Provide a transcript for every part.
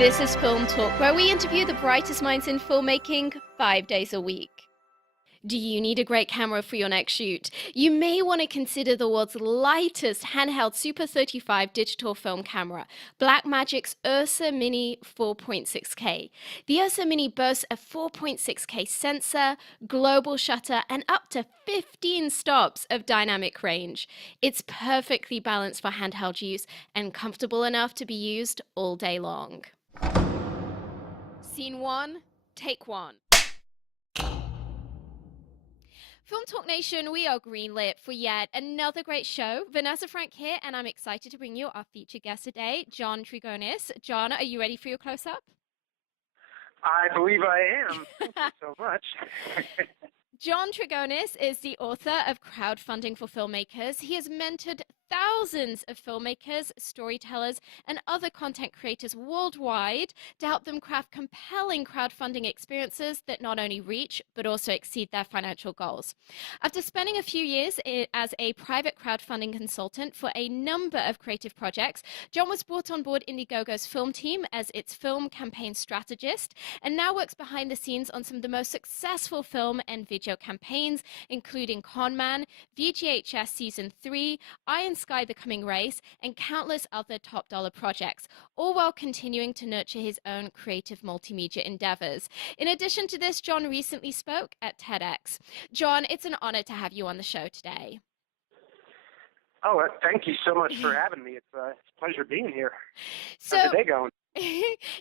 This is Film Talk, where we interview the brightest minds in filmmaking 5 days a week. Do you need a great camera for your next shoot? You may want to consider the world's lightest handheld Super 35 digital film camera, Blackmagic's Ursa Mini 4.6K. The Ursa Mini boasts a 4.6K sensor, global shutter, and up to 15 stops of dynamic range. It's perfectly balanced for handheld use and comfortable enough to be used all day long. Scene 1, take 1. Film Talk Nation, we are greenlit for yet another great show. Vanessa Frank here, and I'm excited to bring you our featured guest today, John Trigonis. John, are you ready for your close-up? I believe I am. Thank you so much. John Trigonis is the author of Crowdfunding for Filmmakers. He has mentored thousands of filmmakers, storytellers, and other content creators worldwide to help them craft compelling crowdfunding experiences that not only reach, but also exceed their financial goals. After spending a few years as a private crowdfunding consultant for a number of creative projects, John was brought on board Indiegogo's film team as its film campaign strategist, and now works behind the scenes on some of the most successful film and video campaigns, including Con Man, VGHS Season 3, Iron Sky: The Coming Race, and countless other top dollar projects, all while continuing to nurture his own creative multimedia endeavors. In addition to this, John recently spoke at TEDx. John, it's an honor to have you on the show today. Oh, thank you so much for having me. It's a pleasure being here. How's your day going?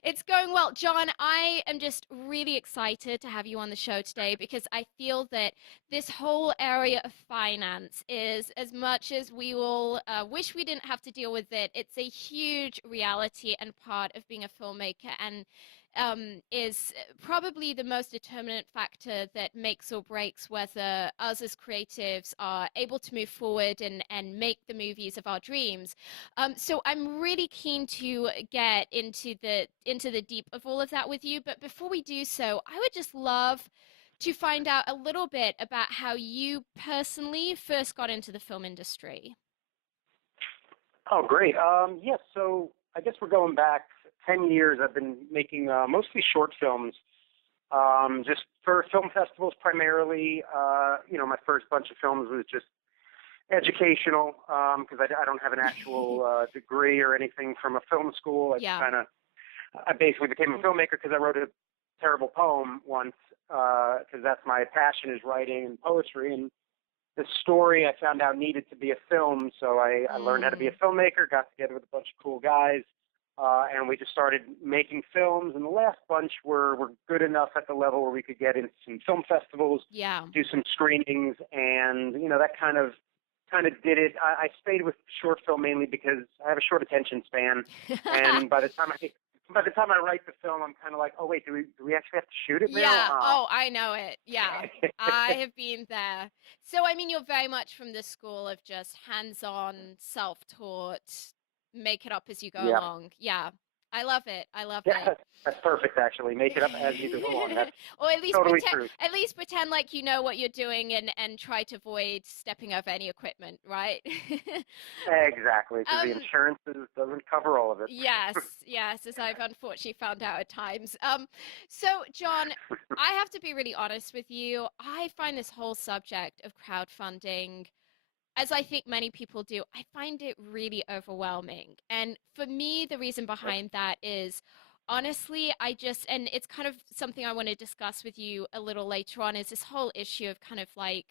It's going well. John, I am just really excited to have you on the show today because I feel that this whole area of finance is, as much as we all wish we didn't have to deal with it, it's a huge reality and part of being a filmmaker, and is probably the most determinant factor that makes or breaks whether us as creatives are able to move forward and make the movies of our dreams. So I'm really keen to get into the deep of all of that with you. But before we do so, I would just love to find out a little bit about how you personally first got into the film industry. Oh, great. Yes, so I guess we're going back 10 years. I've been making mostly short films, just for film festivals primarily. My first bunch of films was just educational, because I don't have an actual degree or anything from a film school. I basically became a filmmaker because I wrote a terrible poem once, because that's my passion, is writing and poetry. And the story I found out needed to be a film, so I learned how to be a filmmaker, got together with a bunch of cool guys, and we just started making films. And the last bunch were good enough at the level where we could get into some film festivals, do some screenings, and that kind of did it. I stayed with short film mainly because I have a short attention span, and by the time I write the film, I'm kind of like, oh wait, do we actually have to shoot it now? Yeah. Oh, I know it. Yeah, I have been there. So I mean, you're very much from the school of just hands-on, self-taught, make it up as you go along. Yeah. I love it. I love it. That's perfect, actually. Make it up as you go along. That's or at least totally pretend, true. At least pretend like you know what you're doing and try to avoid stepping over any equipment, right? Exactly, because the insurance doesn't cover all of it. Yes, as I've unfortunately found out at times. So, John, I have to be really honest with you. I find this whole subject of crowdfunding, as I think many people do, I find it really overwhelming. And for me, the reason behind that is, honestly, and it's kind of something I want to discuss with you a little later on, is this whole issue of kind of like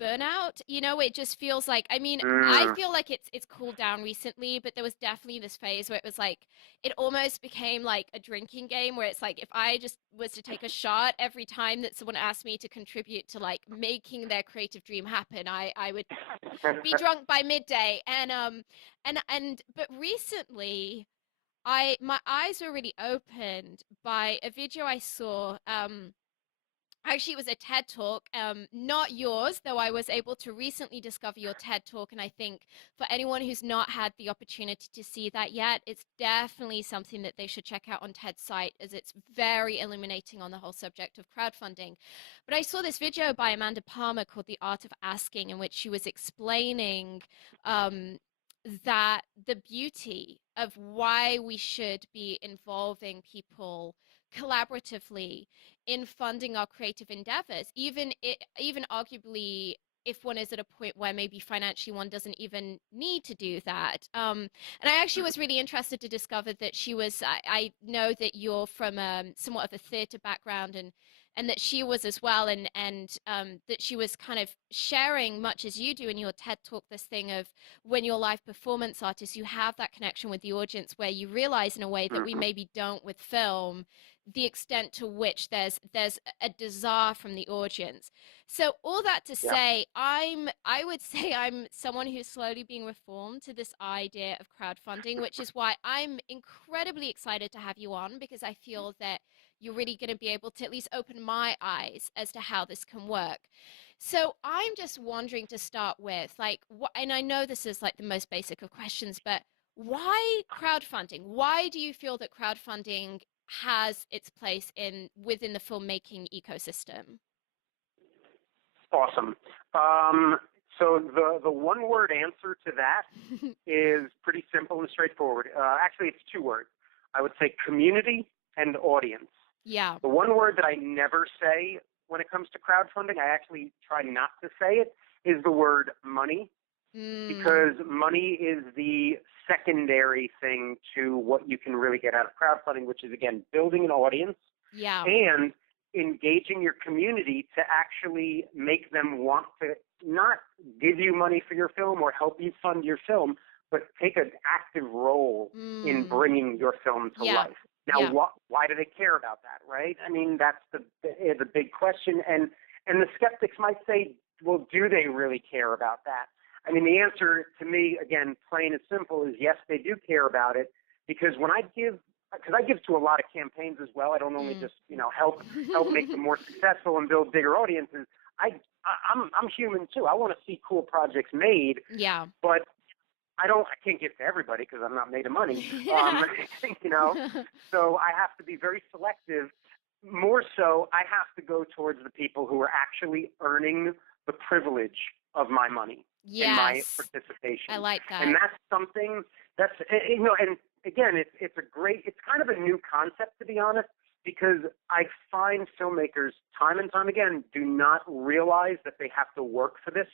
burnout. It just feels like, I mean, I feel like it's cooled down recently, but there was definitely this phase where it was like, it almost became like a drinking game, where it's like, if I just was to take a shot every time that someone asked me to contribute to like making their creative dream happen, I would be drunk by midday. But recently my eyes were really opened by a video I saw. Actually, it was a TED Talk, not yours, though I was able to recently discover your TED Talk. And I think for anyone who's not had the opportunity to see that yet, it's definitely something that they should check out on TED's site, as it's very illuminating on the whole subject of crowdfunding. But I saw this video by Amanda Palmer called The Art of Asking, in which she was explaining that the beauty of why we should be involving people collaboratively in funding our creative endeavors, even arguably if one is at a point where maybe financially one doesn't even need to do that. And I actually was really interested to discover that I know that you're from somewhat of a theater background, and that she was as well, and that she was kind of sharing much as you do in your TED talk, this thing of when you're live performance artists, you have that connection with the audience where you realize in a way that we Hmm. maybe don't with film, the extent to which there's a desire from the audience. So all that to Yeah. say, I would say I'm someone who's slowly being reformed to this idea of crowdfunding, which is why I'm incredibly excited to have you on, because I feel that you're really going to be able to at least open my eyes as to how this can work. So I'm just wondering to start with, like, what, and I know this is like the most basic of questions, but why crowdfunding? Why do you feel that crowdfunding has its place within the filmmaking ecosystem? Awesome. So the one word answer to that is pretty simple and straightforward. Actually, it's two words. I would say community and audience. Yeah. The one word that I never say when it comes to crowdfunding, I actually try not to say it, is the word money, Mm, because money is the secondary thing to what you can really get out of crowdfunding, which is, again, building an audience yeah. and engaging your community to actually make them want to not give you money for your film or help you fund your film, but take an active role in Mm, bringing your film to yeah. life. Now, Yeah. why do they care about that, right? I mean, that's the big question, and the skeptics might say, well, do they really care about that? I mean, the answer to me, again, plain and simple, is yes, they do care about it, because when I give, because I give to a lot of campaigns as well. I don't only Mm. just help make them more successful and build bigger audiences. I'm human too. I want to see cool projects made, Yeah. but I can't give to everybody because I'm not made of money. Yeah. You know, so I have to be very selective. More so, I have to go towards the people who are actually earning the privilege of my money and my Yes. I participation. like And that. that's something that's, and again, it's kind of a new concept, to be honest, because I find filmmakers time and time again do not realize that they have to work for this.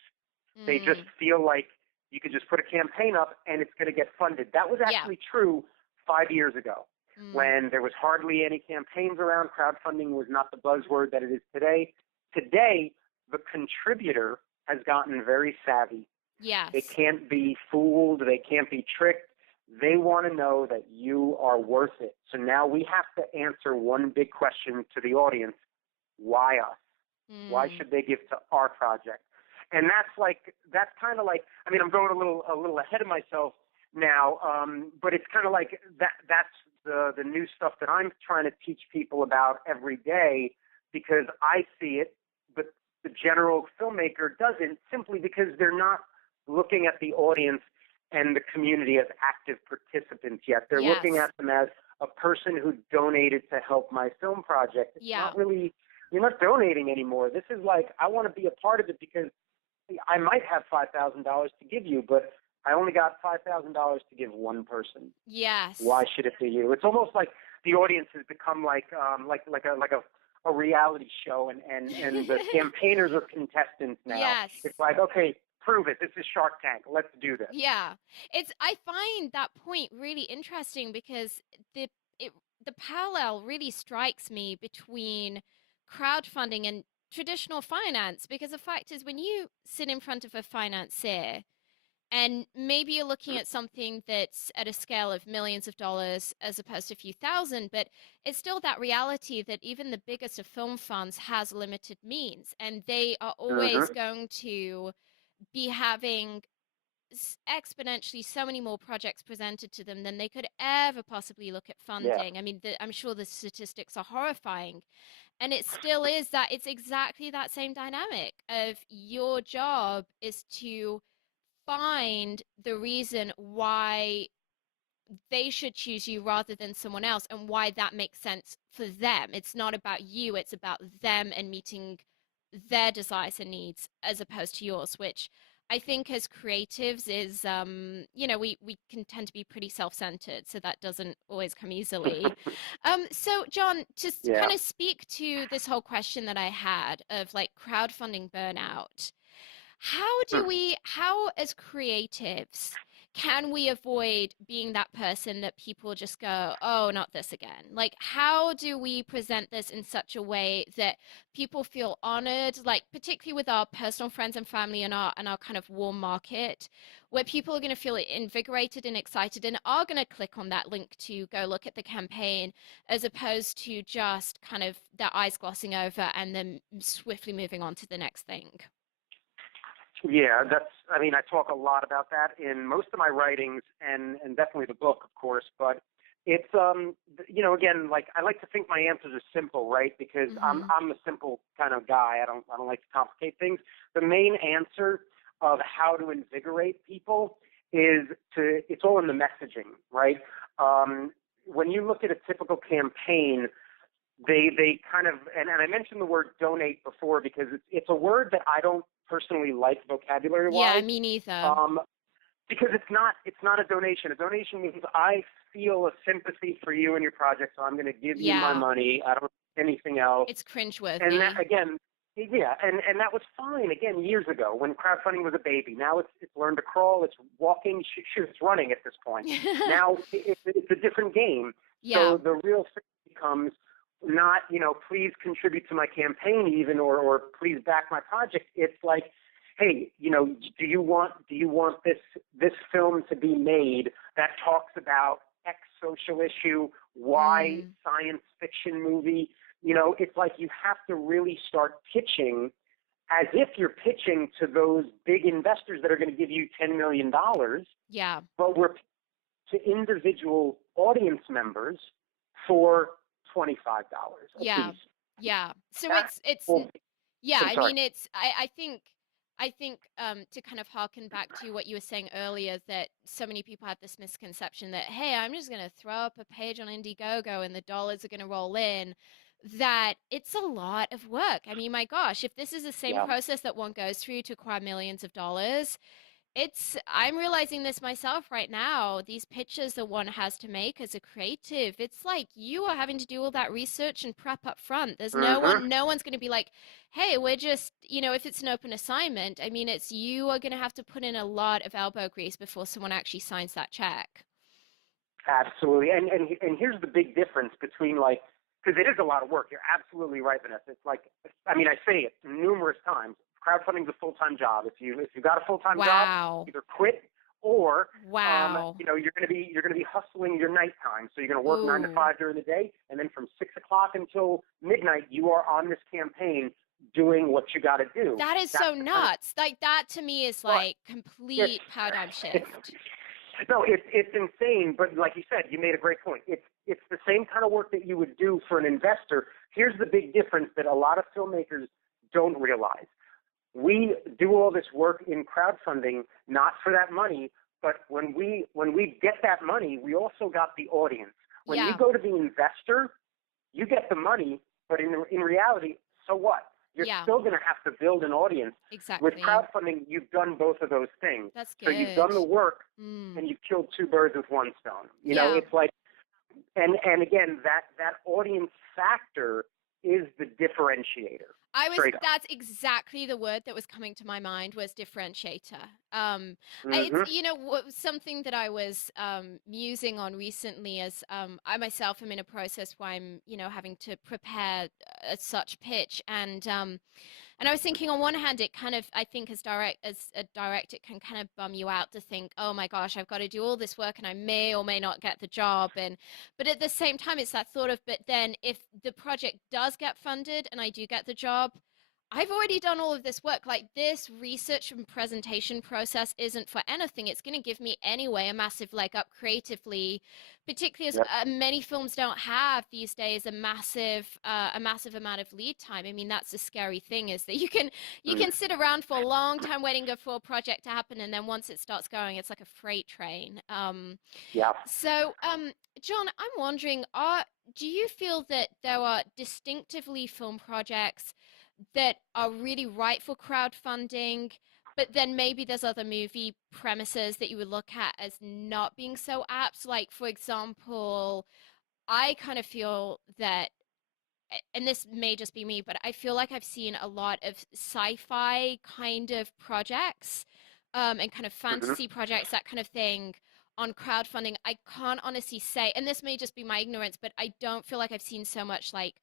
They just Mm. feel like you could just put a campaign up and it's going to get funded. That was Yeah. actually true 5 years ago Mm. when there was hardly any campaigns around. Crowdfunding was not the buzzword that it is today. Today, the contributor has gotten very savvy. They Yes. can't be fooled. They can't be tricked. They want to know that you are worth it. So now we have to answer one big question to the audience. Why us? Why Mm. should they give to our project? And that's kind of like, I mean, I'm going a little ahead of myself now, but it's kind of like that's the new stuff that I'm trying to teach people about every day, because I see it, but the general filmmaker doesn't, simply because they're not looking at the audience and the community as active participants yet. They're looking Yes. at them as a person who donated to help my film project. It's Yeah. not really, you're not donating anymore. This is like, I want to be a part of it because I might have $5,000 to give you, but I only got $5,000 to give one person. Why Yes. should it be you? It's almost like the audience has become like a reality show, and the campaigners are contestants now. Yes. It's like, okay, prove it. This is Shark Tank. Let's do this. Yeah. I find that point really interesting because the it the parallel really strikes me between crowdfunding and traditional finance, because the fact is when you sit in front of a financier and maybe you're looking at something that's at a scale of millions of dollars as opposed to a few thousand, but it's still that reality that even the biggest of film funds has limited means, and they are always Mm-hmm. going to be having exponentially so many more projects presented to them than they could ever possibly look at Yeah. funding. I mean, I'm sure the statistics are horrifying. And it still is that it's exactly that same dynamic of your job is to find the reason why they should choose you rather than someone else and why that makes sense for them. It's not about you, it's about them and meeting their desires and needs as opposed to yours, which I think as creatives is, we can tend to be pretty self-centered, so that doesn't always come easily. So John, to Yeah. kind of speak to this whole question that I had of like crowdfunding burnout, how as creatives, can we avoid being that person that people just go, oh, not this again? Like, how do we present this in such a way that people feel honored, like particularly with our personal friends and family and our kind of warm market, where people are going to feel invigorated and excited and are going to click on that link to go look at the campaign, as opposed to just kind of their eyes glossing over and then swiftly moving on to the next thing? Yeah, I mean, I talk a lot about that in most of my writings and definitely the book, of course, but it's, again, like I like to think my answers are simple, right? Because Hmm. I'm a simple kind of guy. I don't like to complicate things. The main answer of how to invigorate people it's all in the messaging, right? When you look at a typical campaign, they kind of and I mentioned the word donate before because it's a word that I don't personally like vocabulary Yeah, wise, me neither. um, because it's not a donation. A donation means I feel a sympathy for you and your project, so I'm going to give you my Yeah, money. I don't need anything else. it's And that cringeworthy. again, yeah, and that was fine again years ago when crowdfunding was a baby. Now it's learned to crawl, it's walking, shoot, it's running at this point. Now it's a different game. Yeah, So the real thing becomes not, please contribute to my campaign even or please back my project. It's like, hey, do you want this film to be made that talks about X social issue, Y mm, science fiction movie? It's like you have to really start pitching as if you're pitching to those big investors that are going to give you $10 million, yeah, but we're to individual audience members for $25 a yeah, piece. yeah. So That it's will, yeah, I'm I sorry. mean I think to kind of harken back to what you were saying earlier, that so many people have this misconception that, hey, I'm just gonna throw up a page on Indiegogo and the dollars are gonna roll in, that it's a lot of work. I mean, my gosh, if this is the same Yeah. process that one goes through to acquire millions of dollars, I'm realizing this myself right now. These pitches that one has to make as a creative, it's like you are having to do all that research and prep up front. There's Hmm. no one's going to be like, hey, we're just, if it's an open assignment, I mean, it's you are going to have to put in a lot of elbow grease before someone actually signs that check. Absolutely. And here's the big difference between like, because it is a lot of work. You're absolutely right, Vanessa. It's like, I mean, I say it numerous times. Crowdfunding is a full-time job. If you got a full-time job, Wow. either quit or Wow. you're gonna be hustling your nighttime. So you're gonna work 9 to 5 Ooh. during the day, and then from 6 o'clock until midnight, you are on this campaign doing what you got to do. That is That's so the kind of nuts. Like that to me is but like it's complete paradigm shift. no, it's insane. But like you said, you made a great point. It's the same kind of work that you would do for an investor. Here's the big difference that a lot of filmmakers don't realize. We do all this work in crowdfunding not for that money, but when we get that money, we also got the audience. When you Yeah. go to the investor, you get the money, but in reality, so what? You're Yeah. still going to have to build an audience. With Exactly. crowdfunding, you've done both of those things. That's So you've good. done the work Mm. and you've killed two birds with one stone. Yeah. It's like, and again, that audience factor is the differentiator, straight up. That's exactly the word that was coming to my mind, was differentiator. It's, Hmm. something that I was musing on recently, as I myself am in a process where I'm, having to prepare such pitch, and I was thinking, on one hand, it kind of, I think, as a direct, it can kind of bum you out to think, oh my gosh, I've got to do all this work and I may or may not get the job. But at the same time, it's that thought of, but then if the project does get funded and I do get the job, I've already done all of this work. Like, this research and presentation process isn't for anything. It's going to give me anyway a massive leg up creatively, particularly as Yep. many films don't have these days a massive amount of lead time. I mean, that's the scary thing, is that you Mm. can sit around for a long time waiting for a project to happen, and then once it starts going, it's like a freight train. Yeah. So, John, I'm wondering, do you feel that there are distinctively film projects that are really right for crowdfunding, but then maybe there's other movie premises that you would look at as not being so apt. Like, for example, I kind of feel that, and this may just be me, but I feel like I've seen a lot of sci-fi kind of projects, and kind of Hmm. fantasy projects, that kind of thing, on crowdfunding. I can't honestly say, and this may just be my ignorance, but I don't feel like I've seen so much like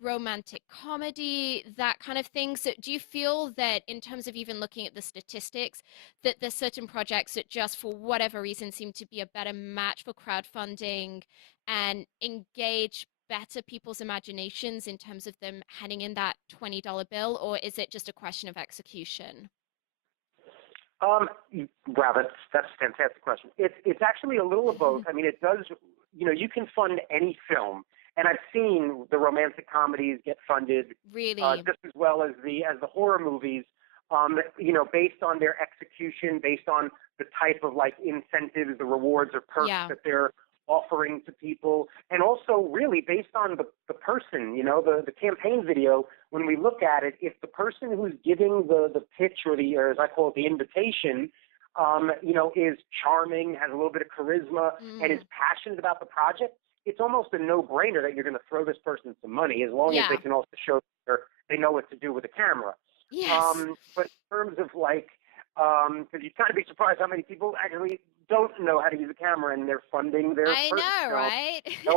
romantic comedy, that kind of thing. So do you feel that in terms of even looking at the statistics, that there's certain projects that just for whatever reason seem to be a better match for crowdfunding and engage better people's imaginations in terms of them handing in that $20 bill, or is it just a question of execution? Um, wow, that's a fantastic question. It's actually a little of both. I mean, it does. You know, you can fund any film, and I've seen the romantic comedies get funded Really? just as well as the horror movies. You know, based on their execution, based on the type of like incentives, the rewards or perks Yeah. that they're offering to people, and also really based on the person. You know, the campaign video. When we look at it, if the person who's giving the pitch or as I call it, the invitation, you know, is charming, has a little bit of charisma, and is Mm. passionate about the project, it's almost a no-brainer that you're going to throw this person some money, as long as they Yeah. can also show that they know what to do with the camera. Yes. But in terms of like, because you'd kind of be surprised how many people actually don't know how to use a camera and they're funding their I first know, film. right? I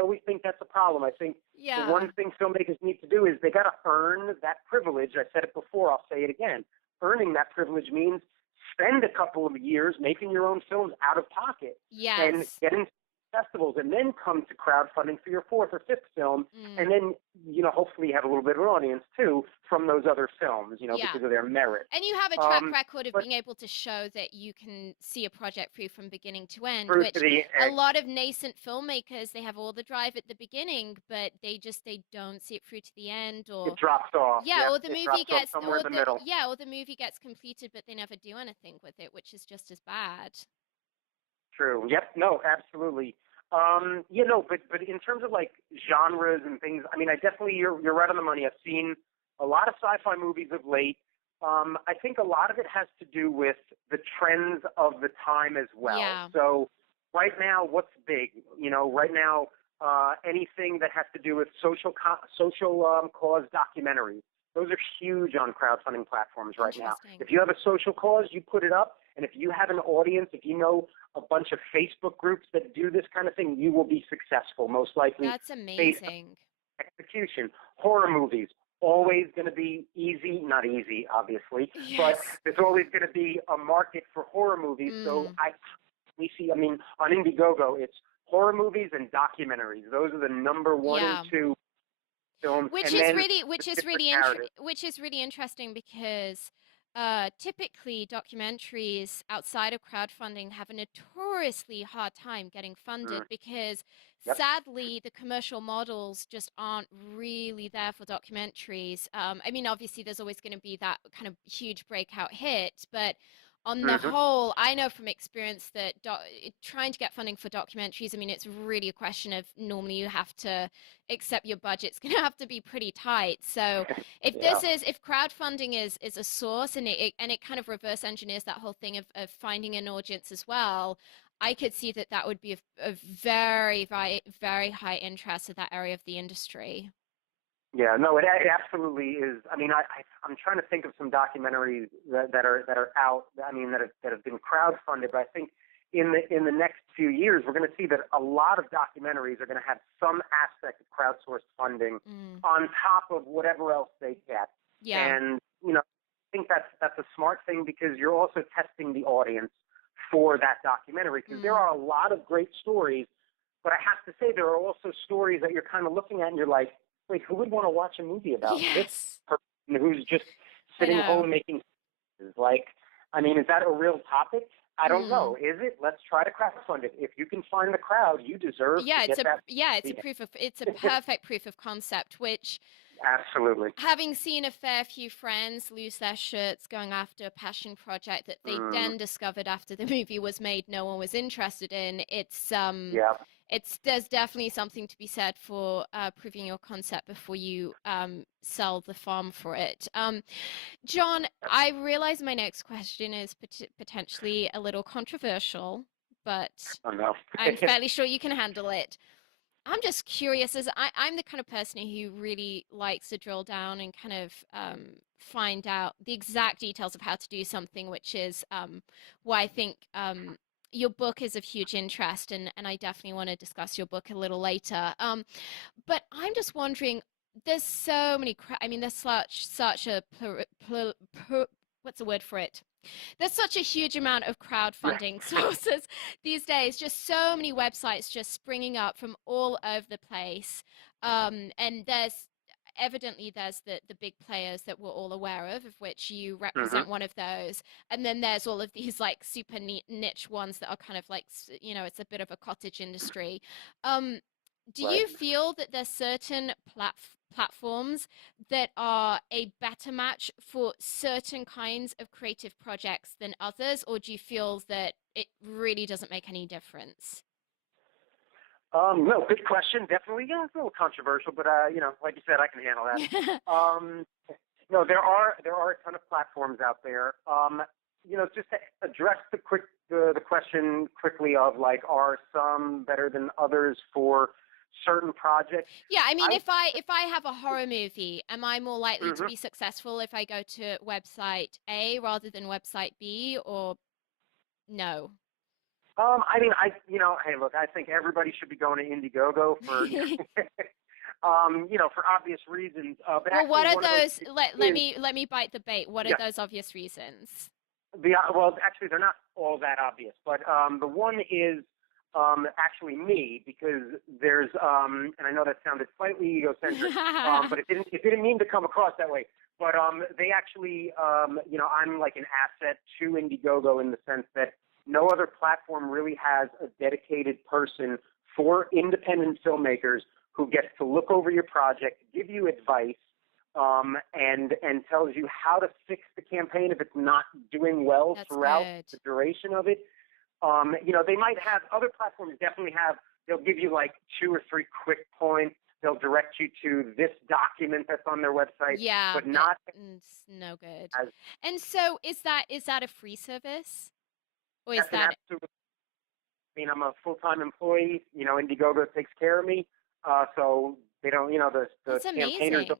always think that's a problem. I think the Yeah. one thing filmmakers need to do is they got to earn that privilege. I said it before, I'll say it again. Earning that privilege means spend a couple of years making your own films out of pocket and Yes. get into festivals, and then come to crowdfunding for your fourth or fifth film, and Mm. then, you know, hopefully you have a little bit of an audience too from those other films, you know, Yeah. because of their merit. And you have a track Um, record of but being able to show that you can see a project through from beginning to end, through to which the a lot of nascent filmmakers, they have all the drive at the beginning, but they don't see it through to the end, it or drops off. yeah, Yep, or the it movie drops off gets, somewhere or in the the middle. yeah, or the movie gets completed, but they never do anything with it, which is just as bad. True. Yep. No, absolutely. You know, but in terms of like genres and things, I mean, I definitely you're right on the money. I've seen a lot of sci-fi movies of late. I think a lot of it has to do with the trends of the time as well. Yeah. So right now, what's big? You know, right now, anything that has to do with social cause documentaries. Those are huge on crowdfunding platforms right now. Interesting. If you have a social cause, you put it up, and if you have an audience, if you know a bunch of Facebook groups that do this kind of thing, you will be successful, most likely, That's based on amazing. execution. Horror movies, always going to be easy, not easy, obviously, but Yes. there's always going to be a market for horror movies. So Mm. I mean, on Indiegogo, it's horror movies and documentaries. Those are the number one and Yeah. two films, Which and is then really the different narrative. interesting because typically documentaries outside of crowdfunding have a notoriously hard time getting funded Mm, because yep. sadly the commercial models just aren't really there for documentaries. I mean, obviously there's always going to be that kind of huge breakout hit, but on the Hmm. whole, I know from experience that trying to get funding for documentaries, I mean, it's really a question of normally you have to accept your budget's going to have to be pretty tight. So Yeah. if crowdfunding is a source, and it kind of reverse engineers that whole thing of finding an audience as well, I could see that that would be a very, very, very high interest in that area of the industry. Yeah, no, it absolutely is. I mean, I'm trying to think of some documentaries that are out. I mean, that have been crowdfunded. But I think in the next few years, we're going to see that a lot of documentaries are going to have some aspect of crowdsourced funding Mm. on top of whatever else they get. Yeah. And you know, I think that's a smart thing, because you're also testing the audience for that documentary. Because there Mm. are a lot of great stories, but I have to say there are also stories that you're kind of looking at and you're like, wait, who would want to watch a movie about this Yes. person who's just I sitting know. home making faces? Like, I mean, is that a real topic? I don't know. Mm. Is it? Let's try to crowdfund it. If you can find the crowd, you deserve to Yeah, get that. it's a perfect proof of concept, which Absolutely. having seen a fair few friends lose their shirts going after a passion project that they Mm, then discovered after the movie was made no one was interested in, yeah. There's definitely something to be said for proving your concept before you sell the farm for it. John, I realize my next question is potentially a little controversial, but Oh no. I'm fairly sure you can handle it. I'm just curious, as I'm the kind of person who really likes to drill down and kind of find out the exact details of how to do something, which is why I think your book is of huge interest, and I definitely want to discuss your book a little later. But I'm just wondering, there's so many, I mean, there's such a, what's the word for it? There's such a huge amount of crowdfunding sources these days, just so many websites just springing up from all over the place. And there's the big players that we're all aware of which you Hmm. represent one of those. And then there's all of these like super niche ones that are kind of like, it's a bit of a cottage industry. Um, do Right. you feel that there's certain platforms that are a better match for certain kinds of creative projects than others, or do you feel that it really doesn't make any difference? No, good question. Definitely, yeah, it's a little controversial, but like you said, I can handle that. Um, no, there are a ton of platforms out there. Just to address the question quickly of like, are some better than others for certain projects? Yeah, I mean, I if I have a horror movie, am I more likely to mhm. be successful if I go to website A rather than website B, or no? I mean, hey, look, I think everybody should be going to Indiegogo for, for obvious reasons. But Well, what actually, are one of those those? Let is, me bite the bait. What are yeah, those obvious reasons? well, actually, they're not all that obvious. But the one is actually me, because and I know that sounded slightly egocentric, but it didn't mean to come across that way. But they actually, I'm like an asset to Indiegogo in the sense that no other platform really has a dedicated person for independent filmmakers who gets to look over your project, give you advice, and tells you how to fix the campaign if it's not doing well That's throughout good. the duration of it. They might have other platforms definitely have. They'll give you like 2 or 3 quick points. They'll direct you to this document that's on their website, Yeah, but but not it's no good. as And so is that a free service, or is that's an that absolute. I mean, I'm a full-time employee. Indiegogo takes care of me, so they don't. The that's campaigners don't amazing. do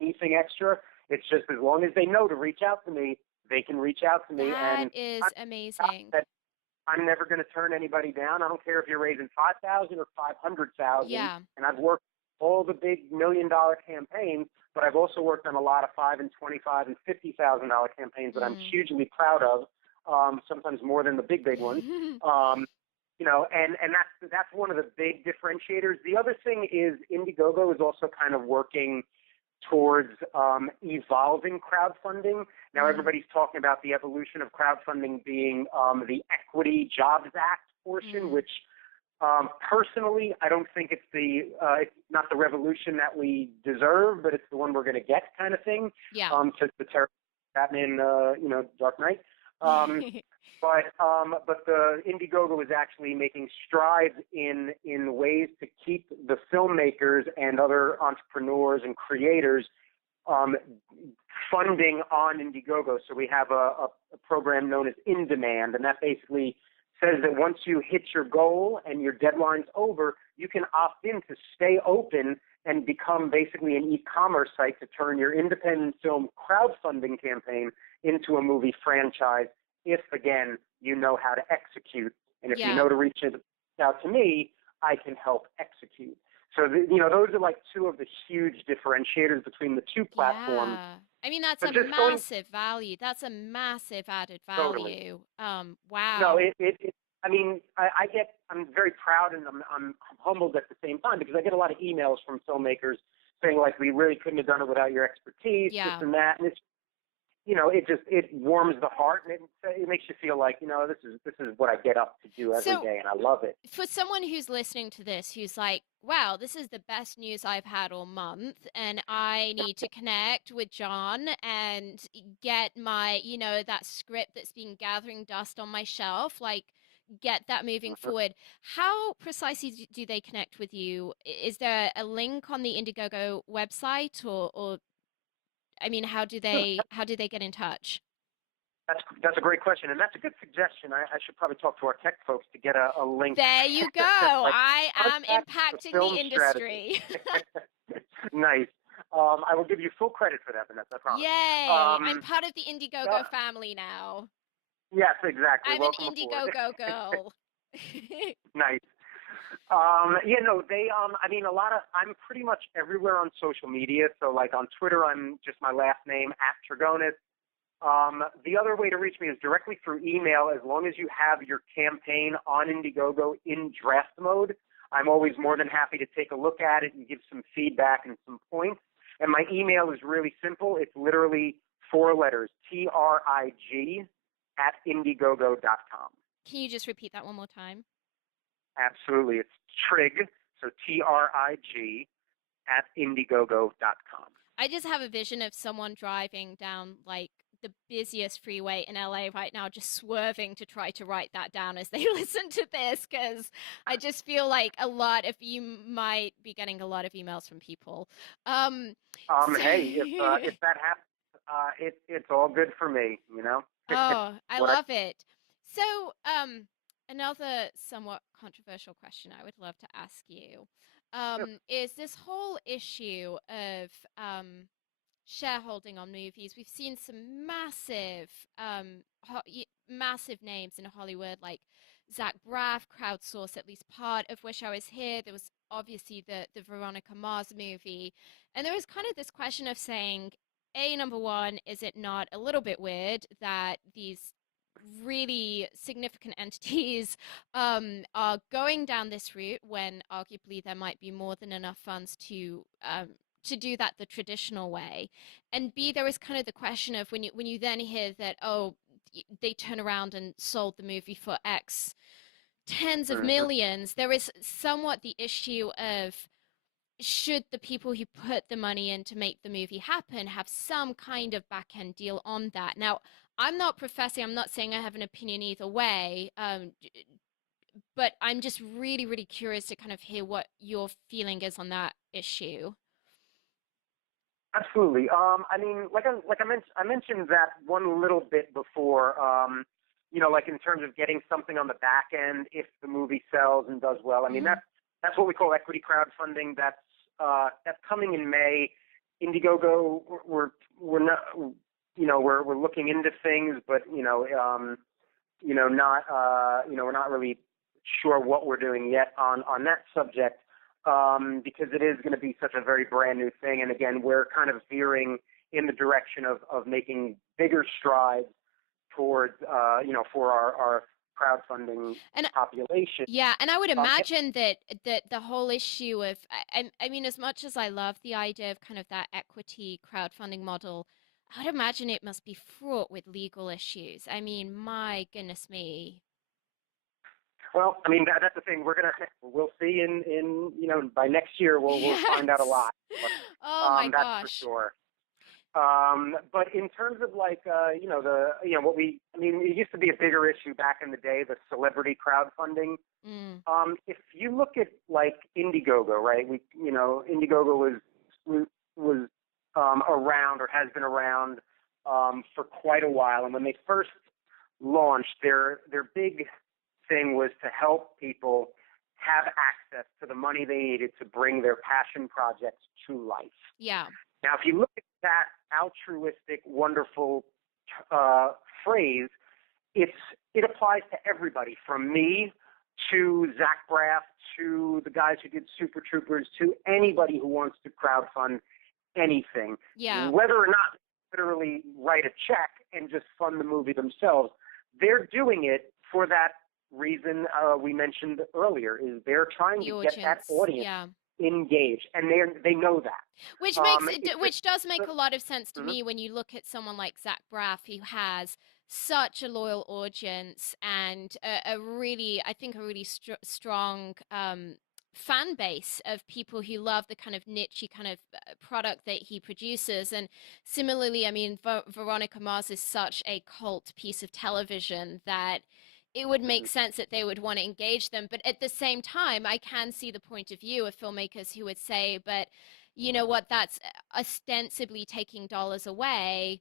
anything extra. It's just as long as they know to reach out to me, they can reach out to me, That and is amazing. I'm never going to turn anybody down. I don't care if you're raising 5,000 or 500,000. Yeah. And I've worked all the big $1 million campaigns, but I've also worked on a lot of $5 and $25 and $50,000 campaigns that I'm Mm. hugely proud of. Sometimes more than the big ones. And that's one of the big differentiators. The other thing is Indiegogo is also kind of working towards evolving crowdfunding. Now, Mm. everybody's talking about the evolution of crowdfunding being the Equity Jobs Act portion, Mm. which personally, I don't think it's not the revolution that we deserve, but it's the one we're going to get kind of thing. Yeah. To terror Batman, Dark Knight. Um, but the Indiegogo is actually making strides in ways to keep the filmmakers and other entrepreneurs and creators um, funding on Indiegogo. So we have a program known as In Demand, and that basically says that once you hit your goal and your deadline's over, you can opt in to stay open and become basically an e-commerce site to turn your independent film crowdfunding campaign into a movie franchise if, again, you know how to execute. And if you Yeah. know to reach out to me, I can help execute. So, those are like two of the huge differentiators between the two platforms. Yeah. I mean, that's But a just going massive value. That's a massive added totally. value. No, Wow. I mean, I'm very proud and I'm humbled at the same time because I get a lot of emails from filmmakers saying like, we really couldn't have done it without your expertise, this Yeah. and that. And it's, it warms the heart and it makes you feel like, this is what I get up to do every So, day and I love it. for someone who's listening to this who's like, wow, this is the best news I've had all month, and I need to connect with John and get my, that script that's been gathering dust on my shelf, like, get that moving Mhm. forward. How precisely do they connect with you? Is there a link on the Indiegogo website, or I mean, Sure. how do they get in touch? That's a great question, and that's a good suggestion. I should probably talk to our tech folks to get a link. There you go. Like, I am contact the impacting the film strategy. industry. Nice. I will give you full credit for that, Vanessa. I promise. Yay! I'm part of the Uh, Indiegogo family now. yes, exactly. I'm an Welcome aboard. Indiegogo girl. Nice. No, they, I mean, I'm pretty much everywhere on social media. So, like, on Twitter, I'm just my last name, @Trigonis. The other way to reach me is directly through email. As long as you have your campaign on Indiegogo in draft mode, I'm always more than happy to take a look at it and give some feedback and some points. And my email is really simple. It's literally 4 letters, TRIG @Indiegogo.com. Can you just repeat that one more time? Absolutely. It's Trig, so TRIG @Indiegogo.com. I just have a vision of someone driving down like the busiest freeway in LA right now, just swerving to try to write that down as they listen to this, because I just feel like a lot of you might be getting a lot of emails from people. So Hey, if that happens, it's all good for me, you know. oh, I What I love it. So, another somewhat controversial question I would love to ask you, is this whole issue of shareholding on movies. We've seen some massive, massive names in Hollywood, like Zach Braff, crowdsourced at least part of Wish I Was Here. There was obviously the Veronica Mars movie, and there was kind of this question of saying, a number one, is it not a little bit weird that these really significant entities are going down this route when arguably there might be more than enough funds to do that the traditional way? And B, there was kind of the question of when you then hear that, oh, they turn around and sold the movie for X tens of Mhm. millions, there is somewhat the issue of, should the people who put the money in to make the movie happen have some kind of back end deal on that? Now, I'm not professing, I'm not saying I have an opinion either way, but I'm just really, really curious to kind of hear what your feeling is on that issue. Absolutely. I mean, I mentioned that one little bit before. Like in terms of getting something on the back end if the movie sells and does well. I mean, Mm. that's what we call equity crowdfunding. That's coming in May. Indiegogo, we're not, we're looking into things, but we're not really sure what we're doing yet on that subject, because it is going to be such a very brand new thing. And again, we're kind of veering in the direction of making bigger strides towards, for our crowdfunding And population. yeah, and I would Um, imagine that the whole issue of, I mean, as much as I love the idea of kind of that equity crowdfunding model, I would imagine it must be fraught with legal issues. I mean, my goodness me. well, I mean, that's the thing. We'll see by next year, we'll find out a Yes. lot. But, Oh my that's for gosh. sure. But in terms of like, I mean, it used to be a bigger issue back in the day, the celebrity crowdfunding. Mm, If you look at like Indiegogo, right? Indiegogo was around or has been around for quite a while. And when they first launched, their big thing was to help people have access to the money they needed to bring their passion projects to life. yeah. Now, if you look at that altruistic, wonderful phrase, it applies to everybody, from me to Zach Braff to the guys who did Super Troopers to anybody who wants to crowdfund anything, Yeah. whether or not they literally write a check and just fund the movie themselves. They're doing it for that reason we mentioned earlier, is they're trying The to get that audience. audience Yeah. engaged, and they know that. Which does make a lot of sense to Mhm. me when you look at someone like Zach Braff, who has such a loyal audience and a really, I think, a really strong fan base of people who love the kind of niche kind of product that he produces. And similarly, I mean, Veronica Mars is such a cult piece of television that it would make Mhm. sense that they would want to engage them. But at the same time, I can see the point of view of filmmakers who would say, but you know what, that's ostensibly taking dollars away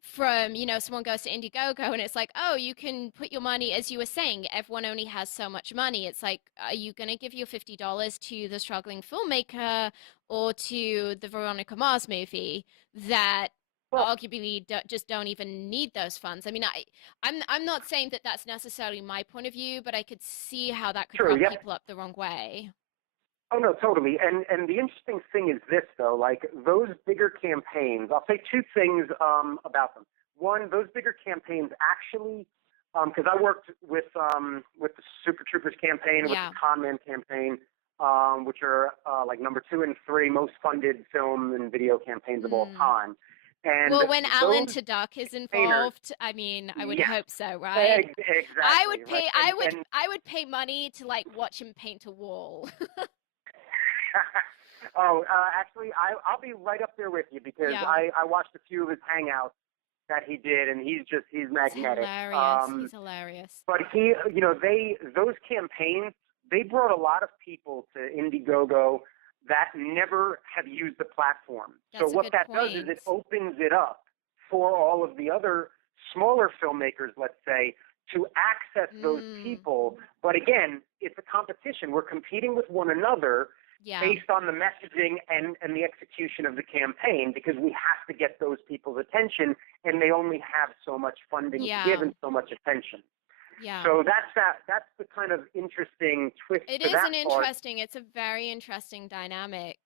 from, someone goes to Indiegogo and it's like, oh, you can put your money, as you were saying, everyone only has so much money. It's like, are you going to give your $50 to the struggling filmmaker or to the Veronica Mars movie that Well, arguably just don't even need those funds? I mean, I'm not saying that that's necessarily my point of view, but I could see how that could true. rub Yep. people up the wrong way. Oh no, totally. And the interesting thing is this though, like those bigger campaigns. I'll say two things about them. One, those bigger campaigns actually, because I worked with the Super Troopers campaign, with the Yeah. Con Man campaign, which are like number 2 and 3 most funded film and video campaigns of all Hmm. time. And Well, when Alan those Tudyk is campaigners, involved, I mean, I would yes, hope so, right? I exactly, would right, pay and I would pay money to like watch him paint a wall. oh, actually, I'll be right up there with you because Yeah. I watched a few of his hangouts that he did, and he's He's magnetic. hilarious. He's hilarious. But he, those campaigns, they brought a lot of people to Indiegogo that never have used the platform. So That's a what good that does is point. it opens it up for all of the other smaller filmmakers, let's say, to access those Mm, people. But again, it's a competition. We're competing with one another yeah. based on the messaging and the execution of the campaign because we have to get those people's attention and they only have so much funding to give Yeah. and so much attention. Yeah. So that's the kind of interesting twist It to is that an part. interesting, it's a very interesting dynamic.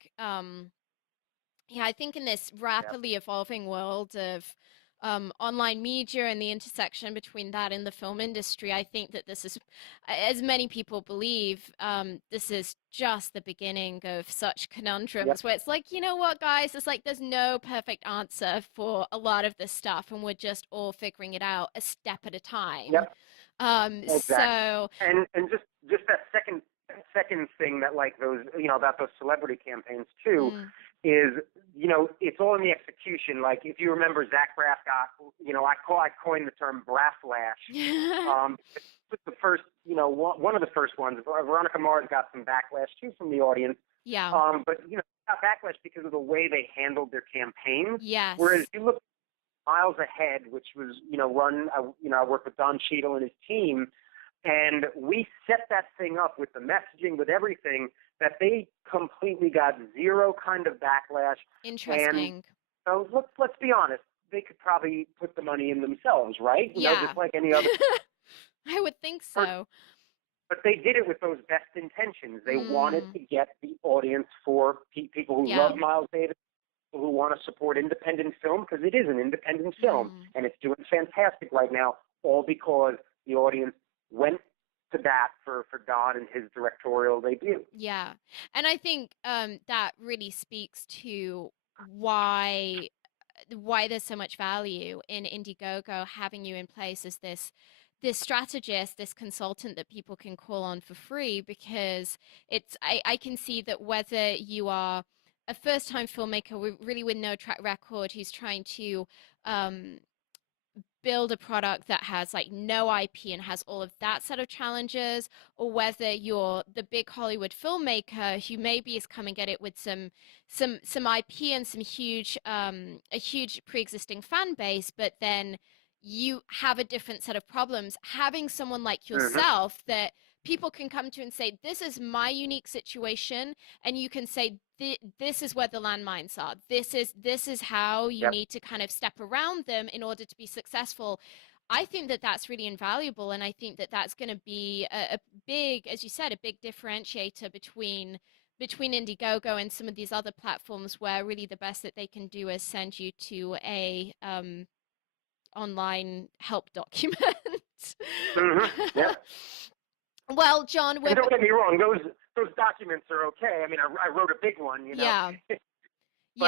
Yeah, I think in this Yep. rapidly evolving world of online media and the intersection between that and the film industry, I think that this is, as many people believe, this is just the beginning of such Yep. conundrums where it's like, you know what, guys, it's like there's no perfect answer for a lot of this stuff, and we're just all figuring it out a step at a time. Yep. Exactly. So, And just that second thing that like those about those celebrity campaigns too mm, is it's all in the execution. Like if you remember Zach Braff got I coined the term Brafflash. It was the first one of the first ones. Veronica Mars got some backlash too from the audience. yeah, But got backlash because of the way they handled their campaigns. Whereas yes, you look miles ahead, which was run. I worked with Don Cheadle and his team, and we set that thing up with the messaging, with everything that they completely got zero kind of backlash. And interesting. so let's be honest, they could probably put the money in themselves, right? Yeah. Just like any other I would think person. so. But they did it with those best intentions. They wanted Mm, to get the audience for people who yeah. love Miles Davis, who want to support independent film because it is an independent film Mm, and it's doing fantastic right now, all because the audience went to bat for Don and his directorial debut. yeah. And I think that really speaks to why there's so much value in Indiegogo having you in place as this strategist, this consultant that people can call on for free, because I can see that whether you are a first time filmmaker really with no track record who's trying to um, build a product that has like no IP and has all of that set of challenges, or whether you're the big Hollywood filmmaker who maybe is coming at it with some IP and some huge a huge pre-existing fan base, but then you have a different set of problems. Having someone like Mm-hmm. yourself that people can come to and say, this is my unique situation, and you can say, this is where the landmines are. This is how you Yep. need to kind of step around them in order to be successful. I think that that's really invaluable, and I think that that's going to be a big, as you said, a big differentiator between Indiegogo and some of these other platforms, where really the best that they can do is send you to a online help document. Mm-hmm. Yep. Well, John, And don't get me wrong, those documents are okay. I mean, I wrote a big one, yeah, but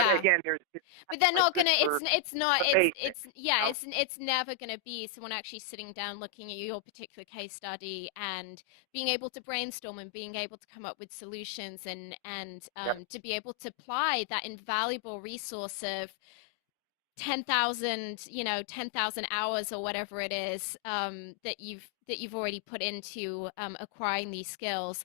yeah. again, it's But they're like not good gonna. for It's not. the basics. It's yeah. It's never gonna be someone actually sitting down, looking at your particular case study, and being able to brainstorm and being able to come up with solutions, and Yep. to be able to apply that invaluable resource of 10,000, 10,000 hours or whatever it is, that you've already put into acquiring these skills.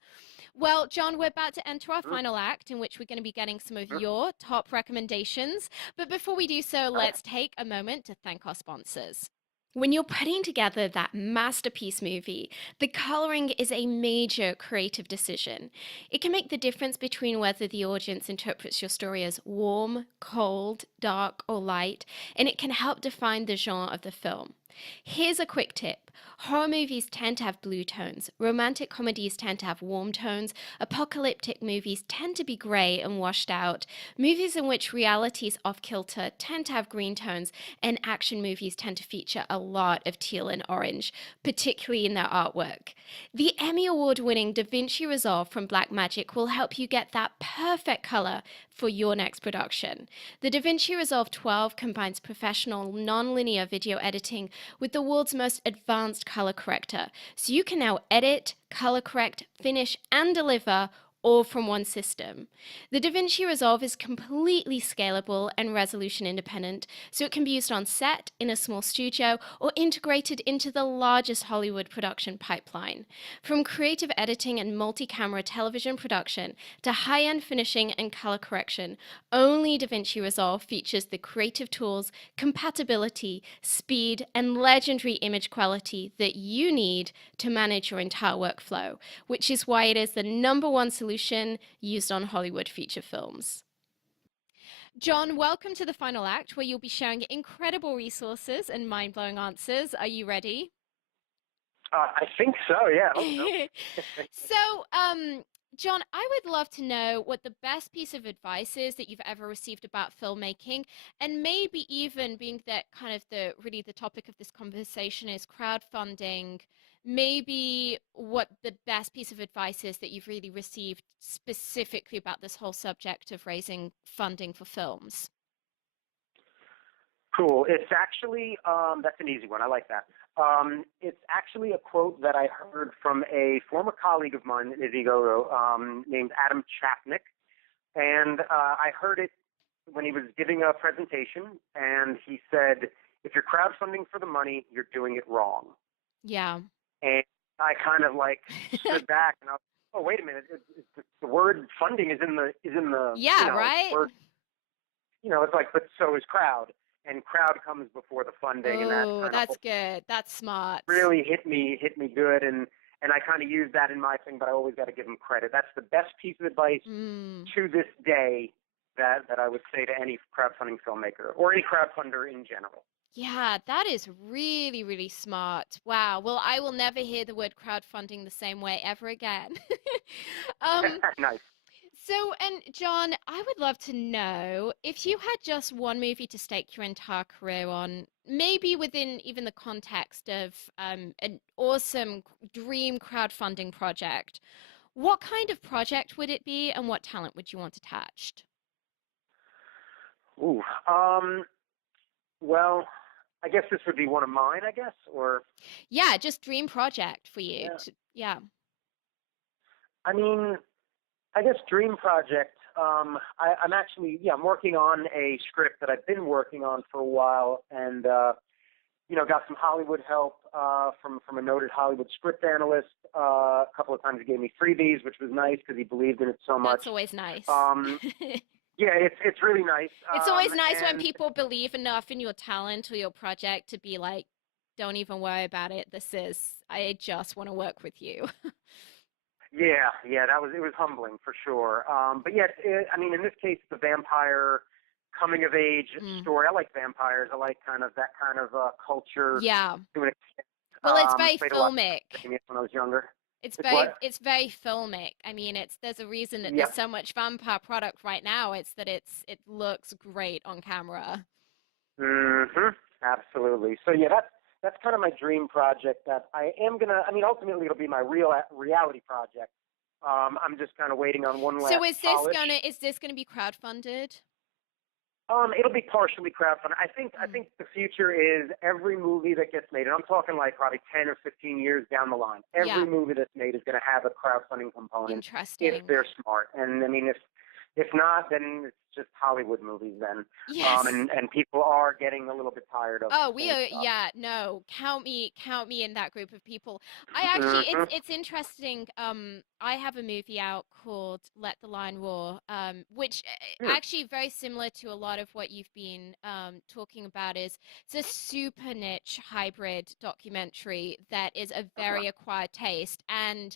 Well, John, we're about to enter our Mhm. final act in which we're going to be getting some of Mhm. your top recommendations. But before we do so, All right. let's take a moment to thank our sponsors. When you're putting together that masterpiece movie, the coloring is a major creative decision. It can make the difference between whether the audience interprets your story as warm, cold, dark, or light, and it can help define the genre of the film. Here's a quick tip. Horror movies tend to have blue tones, romantic comedies tend to have warm tones, apocalyptic movies tend to be grey and washed out, movies in which reality is off kilter tend to have green tones, and action movies tend to feature a lot of teal and orange, particularly in their artwork. The Emmy Award winning Davinci Resolve from Blackmagic will help you get that perfect color for your next production. The Davinci Resolve 12 combines professional non-linear video editing with the world's most advanced color corrector, so you can now edit, color correct, finish, and deliver all from one system. The DaVinci Resolve is completely scalable and resolution independent, so it can be used on set, in a small studio, or integrated into the largest Hollywood production pipeline. From creative editing and multi-camera television production to high-end finishing and color correction, only DaVinci Resolve features the creative tools, compatibility, speed, and legendary image quality that you need to manage your entire workflow, which is why it is the #1 solution used on Hollywood feature films. John, welcome to the final act where you'll be sharing incredible resources and mind blowing answers. Are you ready? I think so. Yeah, I hope so. So, John, I would love to know what the best piece of advice is that you've ever received about filmmaking, and maybe even being that kind of the topic of this conversation is crowdfunding, maybe what the best piece of advice is that you've really received specifically about this whole subject of raising funding for films. Cool. It's actually that's an easy one. I like that. It's actually a quote that I heard from a former colleague of mine, Izzy named Adam Chapnick, and I heard it when he was giving a presentation, and he said, "If you're crowdfunding for the money, you're doing it wrong." Yeah. And I kind of like stood back, and I was, "Oh, wait a minute! The word funding is in the Yeah, right? word, it's like, but so is crowd, and crowd comes before the funding, and that Oh, kind of that's good. That's smart. really hit me good, and I kind of use that in my thing, but I always got to give him credit. That's the best piece of advice Mm. to this day that I would say to any crowdfunding filmmaker or any crowdfunder in general. Yeah, that is really, really smart. Wow. Well, I will never hear the word crowdfunding the same way ever again. um, Nice. so, and John, I would love to know if you had just one movie to stake your entire career on, maybe within even the context of an awesome dream crowdfunding project, what kind of project would it be and what talent would you want attached? Ooh. Well, I guess this would be one of mine, I guess, or Yeah, just dream project for you. yeah. Yeah. I mean, I guess dream project. I'm actually, I'm working on a script that I've been working on for a while, and got some Hollywood help from a noted Hollywood script analyst. A couple of times he gave me freebies, which was nice because he believed in it so much. That's always nice. Um, yeah, it's really nice. It's always nice when And people believe enough in your talent or your project to be like, don't even worry about it. I just want to work with you. yeah, it was humbling for sure. But yeah, I mean, in this case, the vampire coming of age Mm. story. I like vampires. I like kind of that kind of culture Yeah. to an extent. Well, it's very Played a lot filmic. of when I was younger. It's It's very what? it's very filmic. I mean, there's a reason that there's Yep. so much vampire product right now. It's that it looks great on camera. Absolutely. So yeah, that's kind of my dream project. That I am gonna. I mean, ultimately, it'll be my real reality project. I'm just kind of waiting on one So last polish. is this gonna be crowdfunded? It'll be partially crowdfunded. I Mm. think the future is every movie that gets made, and I'm talking like probably 10 or 15 years down the line. Every Yeah. movie that's made is going to have a crowdfunding component if Interesting. they're smart. And I mean, if If not, then it's just Hollywood movies then. Yes. And people are getting a little bit tired of Oh, the we same are, stuff. yeah, no, count me in that group of people. I actually, Mm-hmm. it's interesting. I have a movie out called Let the Lion Roar, which Hmm. actually very similar to a lot of what you've been talking about is it's a super niche hybrid documentary that is a Uh-huh. very acquired taste. And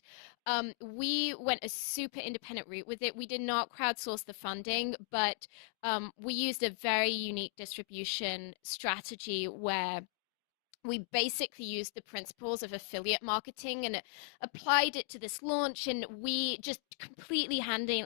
we went a super independent route with it. We did not crowdsource the funding, but we used a very unique distribution strategy where we basically used the principles of affiliate marketing and applied it to this launch, and we just completely handling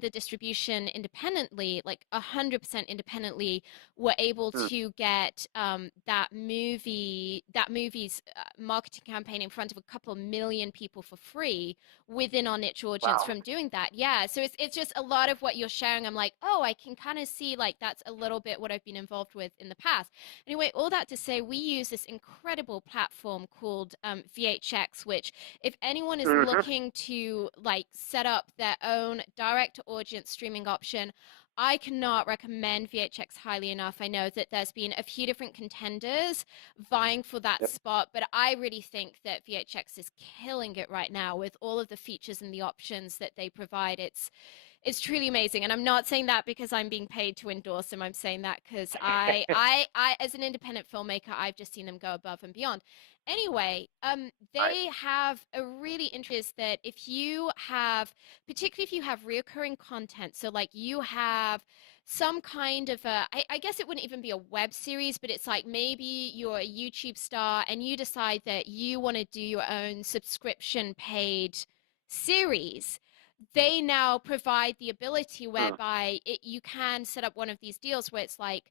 the distribution independently, like 100% independently, were able Hmm. to get that movie's marketing campaign in front of a couple million people for free within our niche audience Wow. from doing that. Yeah, so it's just a lot of what you're sharing. I'm like, oh, I can kind of see like that's a little bit what I've been involved with in the past. Anyway, all that to say, we use this incredible platform called VHX, which, if anyone is Mm-hmm. looking to like set up their own direct to audience streaming option, I cannot recommend VHX highly enough. I know that there's been a few different contenders vying for that Yep. spot, but I really think that VHX is killing it right now with all of the features and the options that they provide. It's truly amazing, and I'm not saying that because I'm being paid to endorse them. I'm saying that because as an independent filmmaker, I've just seen them go above and beyond. Anyway, Right. they have a really interest that if you have, particularly if you have reoccurring content, so like you have some kind of I guess it wouldn't even be a web series, but it's like maybe you're a YouTube star and you decide that you want to do your own subscription paid series. They now provide the ability Hmm. whereby you can set up one of these deals where it's like,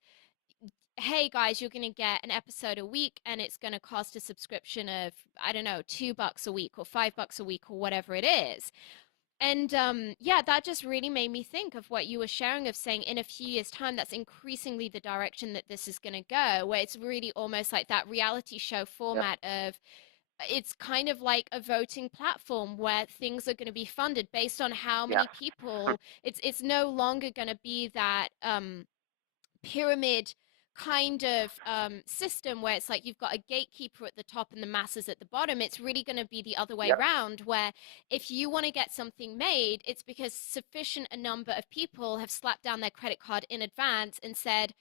hey guys, you're going to get an episode a week and it's going to cost a subscription of, I don't know, $2 a week or $5 a week or whatever it is. And yeah, that just really made me think of what you were sharing of saying in a few years' time, that's increasingly the direction that this is going to go, where it's really almost like that reality show Yep. format of it's kind of like a voting platform where things are going to be funded based on how Yes. many people. It's no longer going to be that pyramid kind of system where it's like you've got a gatekeeper at the top and the masses at the bottom. It's really going to be the other way Yep. around, where if you want to get something made, it's because sufficient a number of people have slapped down their credit card in advance and said,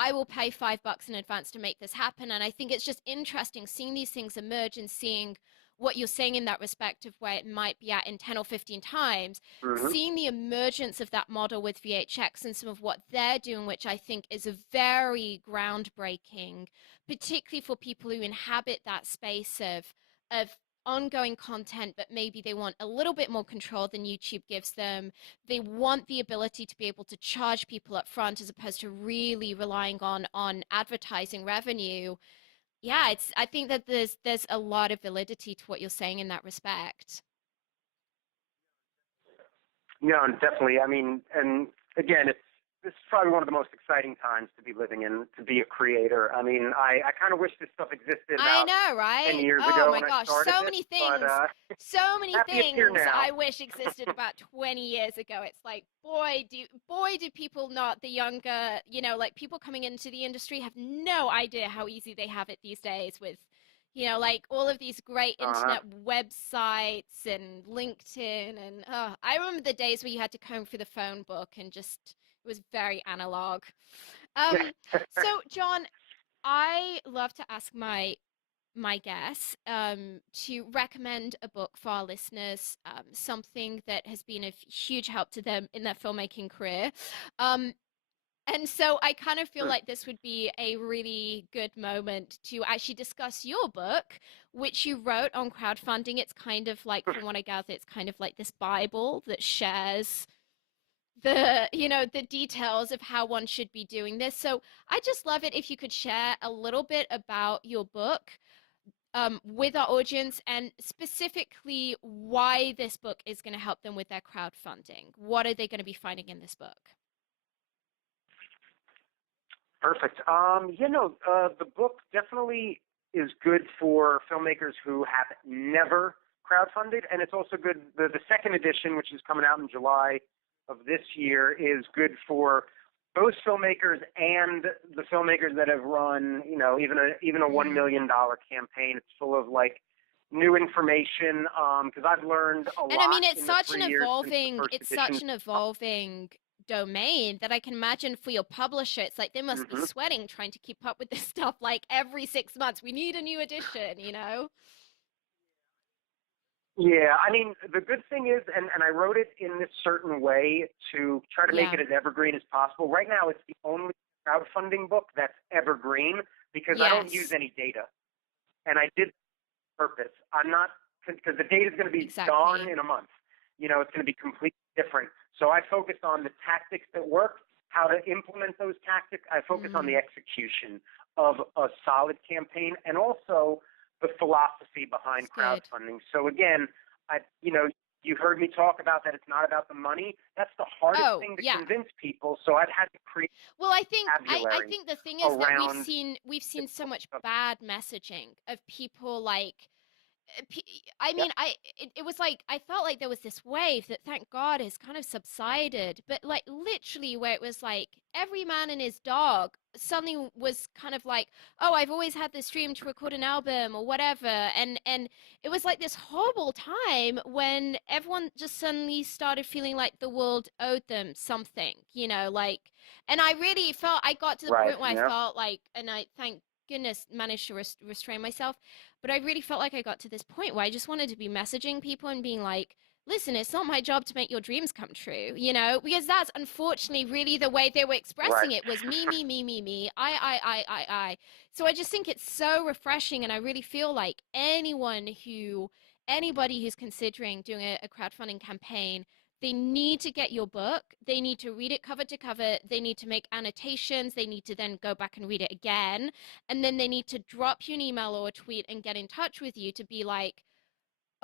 I will pay $5 in advance to make this happen. And I think it's just interesting seeing these things emerge and seeing what you're saying in that respect of where it might be at in 10 or 15 times, Mm-hmm. seeing the emergence of that model with VHX and some of what they're doing, which I think is a very groundbreaking, particularly for people who inhabit that space of ongoing content, but maybe they want a little bit more control than YouTube gives them. They want the ability to be able to charge people up front as opposed to really relying on advertising revenue. Yeah, it's I think that there's a lot of validity to what you're saying in that respect. No, definitely. I mean, and again, this is probably one of the most exciting times to be living in, to be a creator. I mean, I kind of wish this stuff existed I about know, 10 right? years Oh ago my when I gosh, started so this, many but things. So many happy it's here things now. I wish existed about 20 years ago. It's like, boy do people not the younger, like people coming into the industry have no idea how easy they have it these days with like all of these great Uh-huh. internet websites and LinkedIn and I remember the days where you had to comb through the phone book and just it was very analog. So John, I love to ask my guests to recommend a book for our listeners, something that has been of huge help to them in their filmmaking career. Um, and so I kind of feel Hmm. like this would be a really good moment to actually discuss your book, which you wrote on crowdfunding. It's kind of like, from what I gather, it's kind of like this Bible that shares the details of how one should be doing this. So I just love it if you could share a little bit about your book with our audience and specifically why this book is going to help them with their crowdfunding. What are they going to be finding in this book? Perfect. The book definitely is good for filmmakers who have never crowdfunded, and it's also good. The second edition, which is coming out in July of this year, is good for those filmmakers and the filmmakers that have run, even a $1 million campaign. It's full of like new information, because I've learned a lot. And I mean, it's in the such 3 an years since the evolving, first it's edition. such an evolving domain that I can imagine for your publisher, it's like they must be sweating trying to keep up with this stuff. Like every 6 months, we need a new edition, you know? Yeah, I mean, the good thing is, and I wrote it in this certain way to try to make Yeah. it as evergreen as possible. Right now, it's the only crowdfunding book that's evergreen because I don't Yes. use any data. And I did purpose. I'm not, because the data is going to be Exactly. gone in a month. It's going to be completely different. So I focused on the tactics that work, how to implement those tactics. I focused on the execution of a solid campaign and also the philosophy behind That's good. crowdfunding. So again, you heard me talk about that it's not about the money. That's the hardest thing to convince people. So I've had to create. Well, I think the thing is that around we've seen so much bad messaging of people like I mean, it was like I felt like there was this wave that, thank God, has kind of subsided, but like literally where it was like every man and his dog suddenly was kind of like, oh, I've always had this dream to record an album or whatever, and it was like this horrible time when everyone just suddenly started feeling like the world owed them something, like, and I really felt I got to the point where I felt like, and I thank goodness managed to restrain myself, but I really felt like I got to this point where I just wanted to be messaging people and being like, listen, it's not my job to make your dreams come true, because that's unfortunately really the way they were expressing it was me, me, me, me, me, I. So I just think it's so refreshing, and I really feel like anybody who's considering doing a crowdfunding campaign, they need to get your book. They need to read it cover to cover. They need to make annotations. They need to then go back and read it again. And then they need to drop you an email or a tweet and get in touch with you to be like,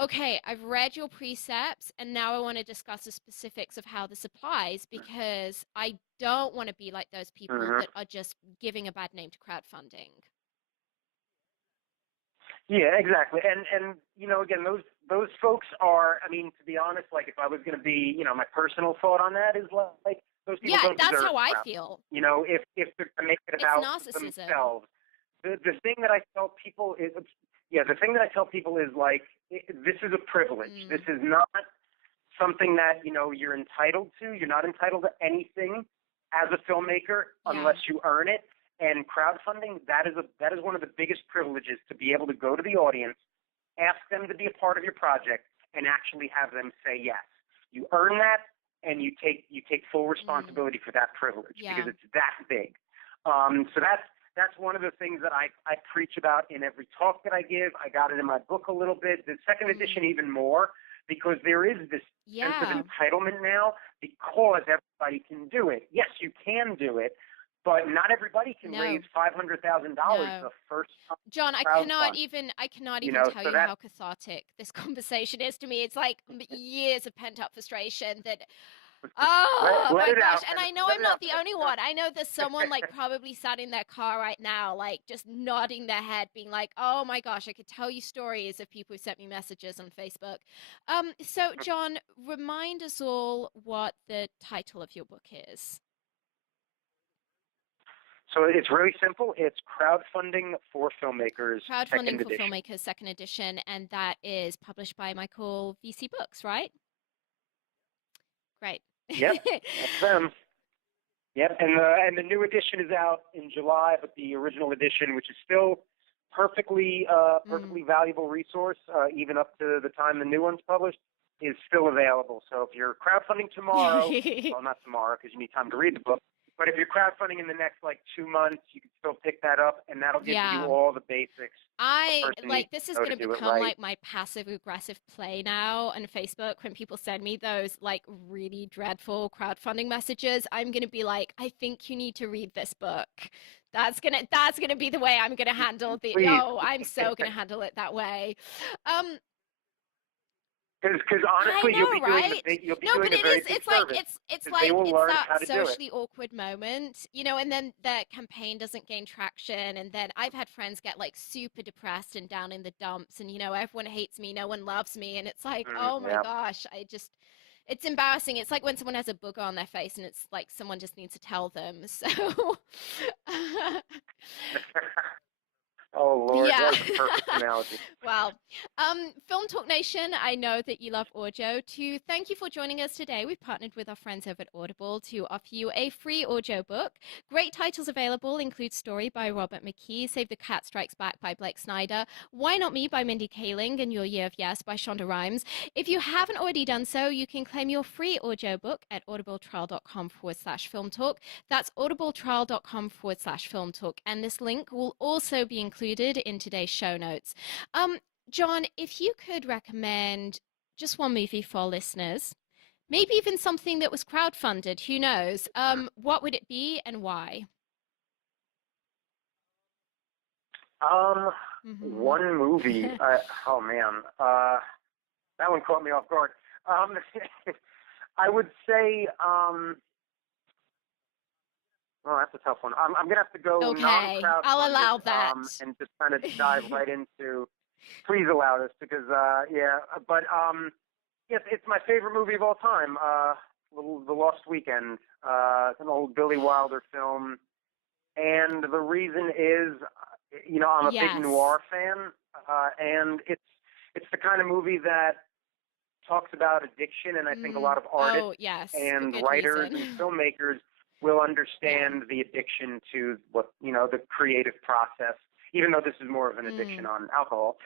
okay, I've read your precepts and now I want to discuss the specifics of how this applies, because I don't want to be like those people that are just giving a bad name to crowdfunding. Yeah, exactly. And again, those folks are, I mean, to be honest, like if I was going to be, my personal thought on that is like those people don't deserve that's how I crap. feel. If they're going to make it about narcissism. themselves. The thing that I tell people is, like, this is a privilege. This is not something that, you're entitled to. You're not entitled to anything as a filmmaker unless you earn it. And crowdfunding, that is one of the biggest privileges, to be able to go to the audience, ask them to be a part of your project, and actually have them say yes. You earn that, and you take full responsibility for that privilege because it's that big. So that's one of the things that I preach about in every talk that I give. I got it in my book a little bit. The second edition even more, because there is this sense of entitlement now, because everybody can do it. Yes, you can do it, but not everybody can raise $500,000 the first time. John, I cannot even tell you how cathartic this conversation is to me. It's like years of pent up frustration that. Oh my gosh. And I know I'm not the only one. I know there's someone like probably sat in their car right now, like just nodding their head, being like, oh my gosh, I could tell you stories of people who sent me messages on Facebook. So John, remind us all what the title of your book is. So it's really simple. It's Crowdfunding for Filmmakers. Crowdfunding for Filmmakers, second edition, and that is published by Michael VC Books, right? Great. Yep, that's them. Yep, and the new edition is out in July, but the original edition, which is still perfectly valuable resource, even up to the time the new one's published, is still available. So if you're crowdfunding tomorrow, well, not tomorrow because you need time to read the book, but if you're crowdfunding in the next 2 months, you can still pick that up, and that'll give you all the basics. This is going to become like my passive aggressive play now on Facebook. When people send me those really dreadful crowdfunding messages, I'm going to be like, I think you need to read this book. That's gonna be the way I'm gonna handle the. Please. Oh, I'm so gonna handle it that way. Because I honestly, know, right? you'll be No, doing but a it very is. big It's like service it's because they like will it's learn that how to do it. socially awkward moment, and then the campaign doesn't gain traction, and then I've had friends get like super depressed and down in the dumps, and everyone hates me, no one loves me, and it's like, oh my Yeah. gosh, it's embarrassing. It's like when someone has a booger on their face, and it's like someone just needs to tell them. So, Oh Lord, yeah. that is a perfect analogy. Well, Film Talk Nation, I know that you love audio. To thank you for joining us today, we've partnered with our friends over at Audible to offer you a free audio book. Great titles available include Story by Robert McKee, Save the Cat Strikes Back by Blake Snyder, Why Not Me by Mindy Kaling, and Your Year of Yes by Shonda Rhimes. If you haven't already done so, you can claim your free audiobook at audibletrial.com/film talk. That's audibletrial.com/film talk. And this link will also be included in today's show notes. John, if you could recommend just one movie for our listeners, maybe even something that was crowdfunded, who knows? What would it be and why? Um, Mm-hmm. One movie. Oh man, that one caught me off guard. Um, I would say, well, that's a tough one. I'm gonna have to go Okay, I'll non-crowdfunded, allow that. and just kind of dive right into. Please allow this because, yeah, but yes, it's my favorite movie of all time. The Lost Weekend. It's an old Billy Wilder film, and the reason is, I'm a big Yes. noir fan, and it's the kind of movie that talks about addiction, and I think a lot of artists Oh, yes, for and good writers reason. and filmmakers will Yeah. understand the addiction to what the creative process. Even though this is more of an addiction Mm. on alcohol,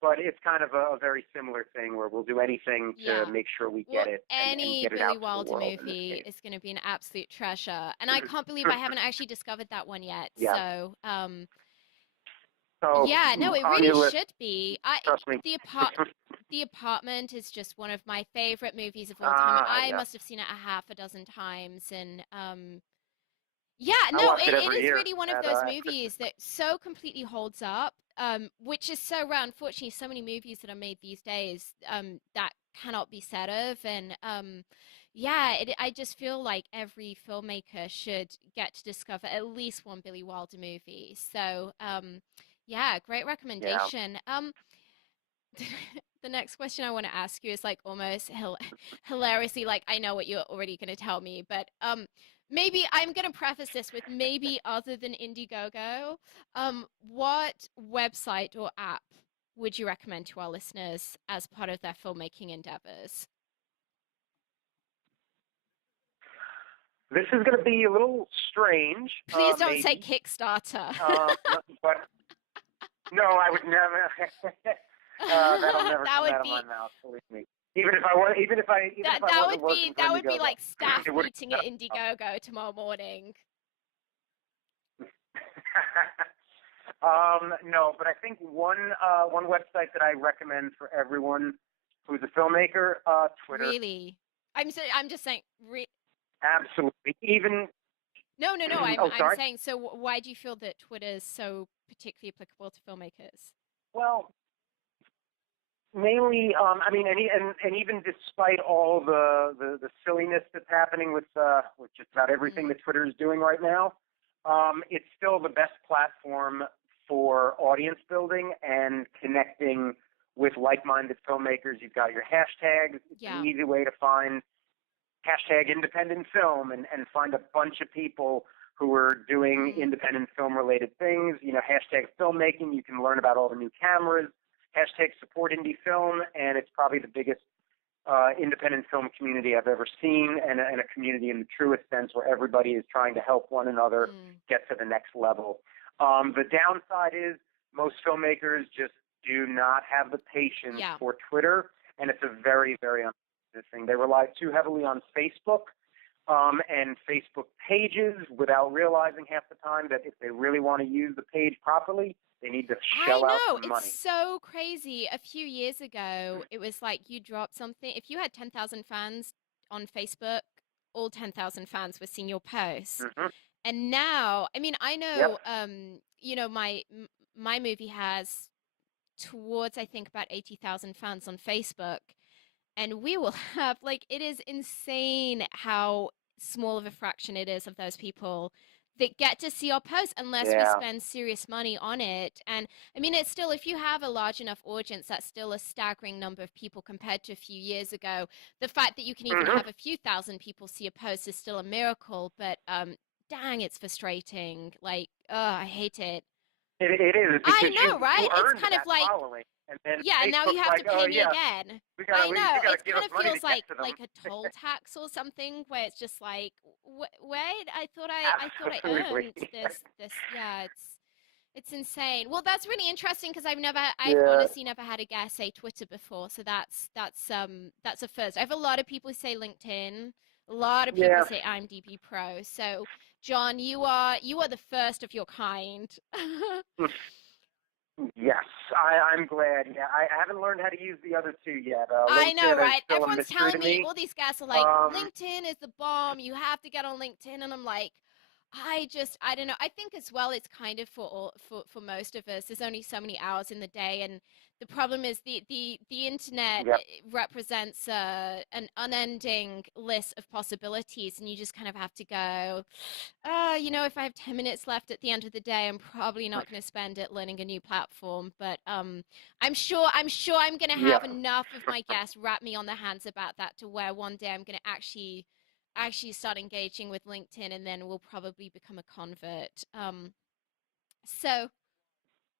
but it's kind of a very similar thing where we'll do anything to Yeah. make sure we Well, get it and any get it Billy out to the Wilder world in this movie case. is going to be an absolute treasure. And I can't believe I haven't actually discovered that one yet. Yeah. So, So yeah, no, it on really your list, should be. trust me. The Apartment is just one of my favorite movies of all time. I Yeah. must have seen it a half a dozen times, and yeah, I no, watch it it every is year really one of at those Christmas. movies that so completely holds up. Which is so rare. Unfortunately, so many movies that are made these days, that cannot be said of, and yeah, I just feel like every filmmaker should get to discover at least one Billy Wilder movie. So, yeah, great Yeah. recommendation. The next question I want to ask you is like almost hilariously like I know what you're already going to tell me, but maybe I'm going to preface this with maybe other than Indiegogo, what website or app would you recommend to our listeners as part of their filmmaking endeavors? This is going to be a little strange, Please don't say maybe. Kickstarter. But no, I would never. That'll never That come would out of my be mouth. Believe me. Even if I wasn't working for that would be Indiegogo, like staff it would. meeting at Indiegogo tomorrow morning. No, but I think one website that I recommend for everyone who's a filmmaker, Twitter. Really? I'm just saying Absolutely. Even no, no, no. oh, I'm sorry. saying so why do you feel that Twitter is so particularly applicable to filmmakers? Well, mainly, I mean, and even despite all the silliness that's happening with just about everything Mm, that Twitter is doing right now, it's still the best platform for audience building and connecting with like-minded filmmakers. You've got your hashtags. It's yeah. an easy way to find hashtag independent film and find a bunch of people who are doing Mm, independent film related things. Hashtag filmmaking. You can learn about all the new cameras. Hashtag support indie film, and it's probably the biggest independent film community I've ever seen, and a community in the truest sense where everybody is trying to help one another mm, get to the next level. The downside is most filmmakers just do not have the patience yeah. for Twitter, and it's a very, very unfortunate thing. They rely too heavily on Facebook and Facebook pages without realizing half the time that if they really want to use the page properly, they need to I shell out know. some It's money. so crazy. A few years ago, it was like you dropped something. If you had 10,000 fans on Facebook, all 10,000 fans were seeing your post. Mm-hmm. And now, I mean, I Yep. know, my movie has towards, I think, about 80,000 fans on Facebook. And we will have, like, it is insane how small of a fraction it is of those people that get to see our posts unless we Yeah. spend serious money on it. And I mean, it's still, if you have a large enough audience, that's still a staggering number of people compared to a few years ago. The fact that you can even Hmm. have a few thousand people see a post is still a miracle, but dang, it's frustrating. Like, I hate it. It is I because know, you right? It's earned kind of that like, following, and then yeah, and now you Facebook's have to like, oh pay me yeah, again. we I gotta know. you gotta It give kind us of money to feels get to them. like a toll tax or something where it's just like, wait, I thought I Absolutely. earned this. Yeah, it's insane. Well, that's really interesting because I've Yeah. honestly never had a guest say Twitter before, so that's a first. I have a lot of people who say LinkedIn, a lot of people Yeah. say IMDb Pro. So, John, you are the first of your kind. Yes, I'm glad. Yeah, I haven't learned how to use the other two yet. I know, LinkedIn is right? still a Everyone's mystery to telling me, me. all these guys are like, Um, LinkedIn is the bomb. You have to get on LinkedIn. And I'm like, I don't know. I think as well, it's kind of for most of us. There's only so many hours in the day, and the problem is the internet yep. represents an unending list of possibilities, and you just kind of have to go. If I have 10 minutes left at the end of the day, I'm probably not going to spend it learning a new platform. But I'm sure I'm going to Yeah. have enough of my guests wrap me on the hands about that to where one day I'm going to actually start engaging with LinkedIn, and then we'll probably become a convert. So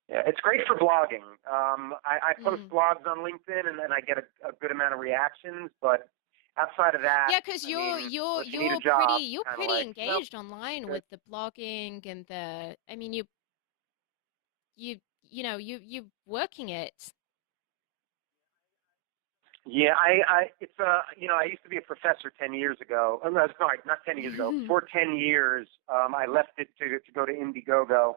Yeah, it's great for blogging. I post mm. blogs on LinkedIn, and then I get a good amount of reactions. But outside of that, Yeah, because I you're me're you're unless you need a you're pretty job, you're kind of pretty like, no, engaged online good. with the blogging and the. I mean, you you working it. Yeah, it's I used to be a professor 10 years ago. Oh, no, sorry, not 10 years ago. For 10 years, I left it to go to Indiegogo.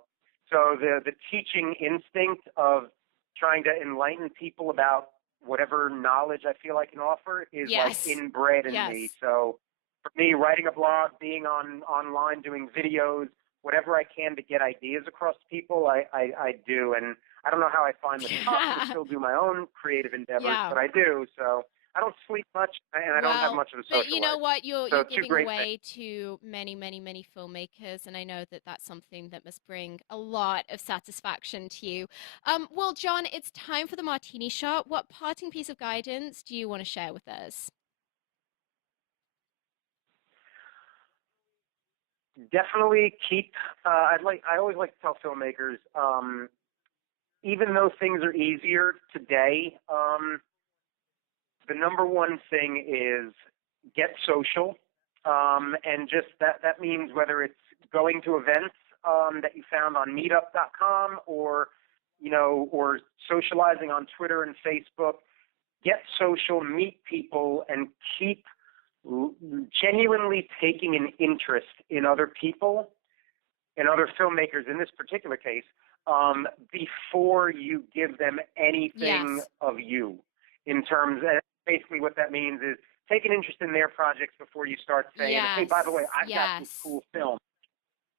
So the teaching instinct of trying to enlighten people about whatever knowledge I feel I can offer is like Yes. inbred in me. Yes. So for me, writing a blog, being online, doing videos, whatever I can to get ideas across to people, I do. And I don't know how I find the time to still do my own creative endeavors, Yeah. but I do. So I don't sleep much, and I don't have Well, much of a but social you know life. what? You're So you're two giving great things. away to many, many, many filmmakers, and I know that that's something that must bring a lot of satisfaction to you. Well, John, it's time for the martini shot. What parting piece of guidance do you want to share with us? Definitely keep. I always like to tell filmmakers, even though things are easier today, the number one thing is get social, and just that means whether it's going to events that you found on Meetup.com, or socializing on Twitter and Facebook. Get social, meet people, and keep genuinely taking an interest in other people and other filmmakers in this particular case, before you give them anything Yes. of you. In terms, of, basically, what that means is take an interest in their projects before you start saying, "Hey, by the way, Yes. I've got this Yes. cool film."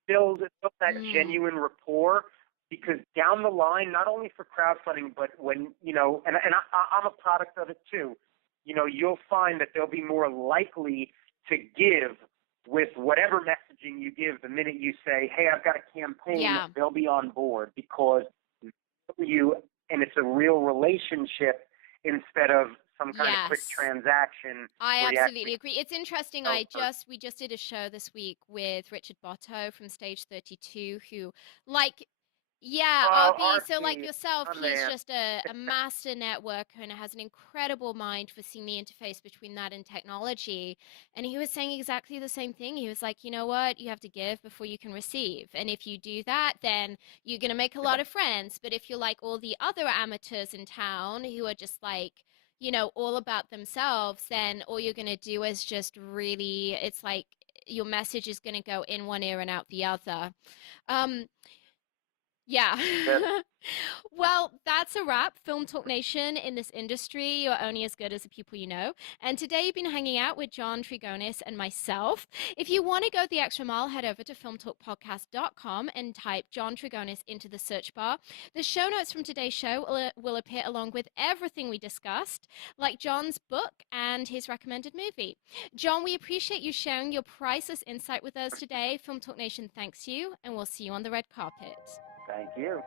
Build that Mm. genuine rapport, because down the line, not only for crowdfunding, but when I'm a product of it too. You'll find that they'll be more likely to give with whatever messaging you give the minute you say, "Hey, I've got a campaign." Yeah. They'll be on board because you, and it's a real relationship instead of some kind of quick Yes. transaction I where you absolutely actually agree. It's interesting. know the person. We just did a show this week with Richard Botto from Stage 32, who, like, yeah, Oh, RB. So, like RC, yourself, oh he's man. just a master networker and has an incredible mind for seeing the interface between that and technology. And he was saying exactly the same thing. He was like, you know what? You have to give before you can receive. And if you do that, then you're going to make a lot of friends. But if you're like all the other amateurs in town who are just like, all about themselves, then all you're going to do is just really, it's like your message is going to go in one ear and out the other. Um, Yeah. That's Well, that's a wrap. Film Talk Nation, in this industry, you're only as good as the people you know. And today you've been hanging out with John Trigonis and myself. If you want to go the extra mile, head over to filmtalkpodcast.com and type John Trigonis into the search bar. The show notes from today's show will appear along with everything we discussed, like John's book and his recommended movie. John, we appreciate you sharing your priceless insight with us today. Film Talk Nation thanks you, and we'll see you on the red carpet. Thank you.